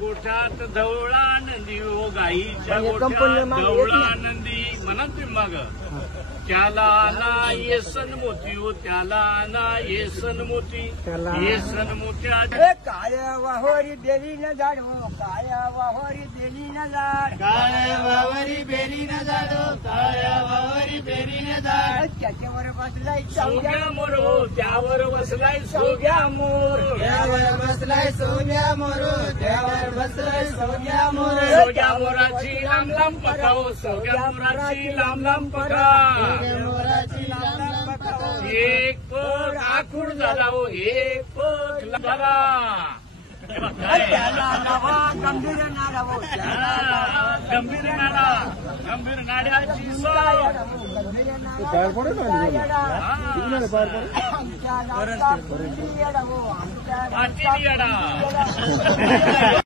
गोठ्यात धवळा नंदी हो गाईच्या गोठ्यात धवळा नंदी म्हणा तुम्ही माग त्याला ना येसन मोती हो त्याला ना येसन मोती येसन मोत्या काय वाहोरी बेली न झाड हो काय वाहोरी बेली न झाड काय वावरी बेरी न झाडो काय वावरी बेरी न झाड त्याच्यावर बसलाय सोग्या मोर हो त्यावर बसलाय सोग्या मोर त्यावर बसलाय सोन्या मोर त्यावर बसलाय सोन्या मोर सोग्या मोराची लांब लांब पकाव सोग्या मोराची लांब लांब पका एक पग आखूड झाला हो एक पग झाला त्याला नवा गंभीर नाडा हो गंभीर नाडा गंभीर नाड्याची सोय आमच्या पाटील येडा